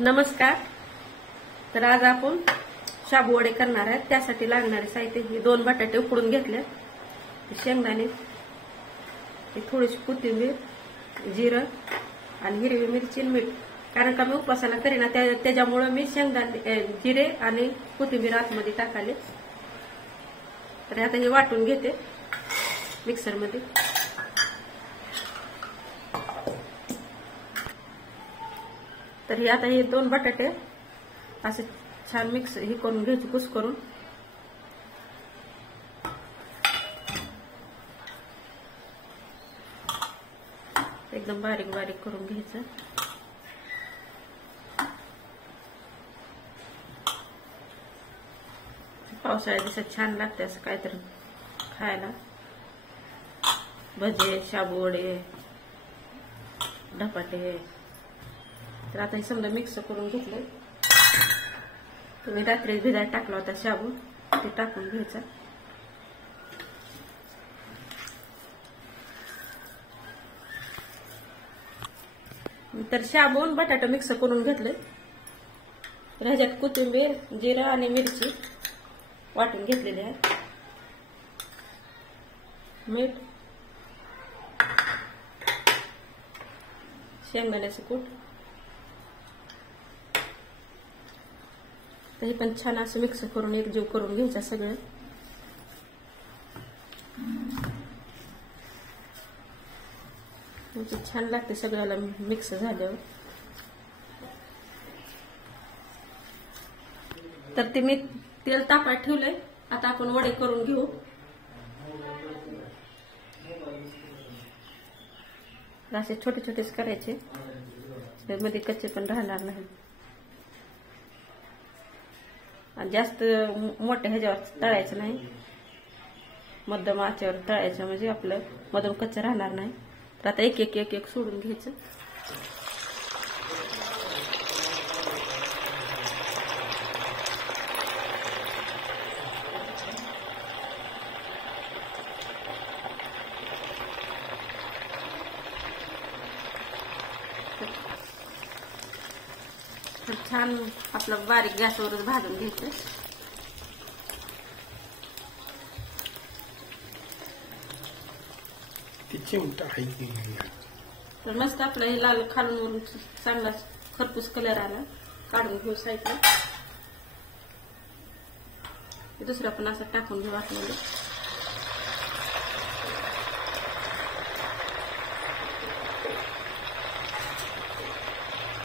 नमस्कार. तर आज आपण शाबू वडे करणार आहेत. त्यासाठी लागणारे साहित्य हे 2 बटाटे उकडून घेतले, शेंगदाणे, थोडीशी कोथिंबीर, जिरं आणि हिरवी मिरची, मीठ. कारण का मी उपवासाला करीना त्याच्यामुळे मी शेंगदाणे, जिरे आणि कोथिंबीर आतमध्ये टाकाले. तर आता हे वाटून घेते मिक्सरमध्ये. तर हे आता हे 2 बटाटे असं छान मिक्स हे करून घ्यायचे, कुस करून. एकदम बारीक बारीक करून घ्यायचं. पावसाळ्यात दिवसात छान लागते असं काहीतरी खायला. भजे, शाबू वडे, धपाटे. तर आता हे समजा मिक्स करून घेतले. तुम्ही रात्री भिजायला टाकला होता शाबू, ते टाकून घ्यायचा. तर शाबू आणि बटाटा मिक्स करून घेतले. तर ह्याच्यात कोथिंबीर, जिरा आणि मिरची वाटून घेतलेली आहे. मीठ, शेंगदाण्याचं कूट. तर हे पण छान असं मिक्स करून एकजीव करून घ्यायचं सगळं. म्हणजे छान लागते सगळ्याला मिक्स झाल्यावर. तर ते मी तेल तापात ठेवलंय. आता आपण वडे करून घेऊ. असे छोटे छोटेच करायचे, मध्ये कच्चे पण राहणार नाही. जास्त मोठ्या ह्याच्यावर तळायचं नाही, मध्यम आचेवर तळायचं, म्हणजे आपलं मधून कच्चं राहणार नाही. तर आता एक एक एक एक सोडून घ्यायचं. छान आपलं बारीक गॅसवरच भाजून घ्यायचं. तर मस्त आपलं हे लाल खालून वरून चांगला खरपूस कलर आला. काढून घेऊ साईडला. दुसरा पण असं टाकून घेऊ आतमध्ये.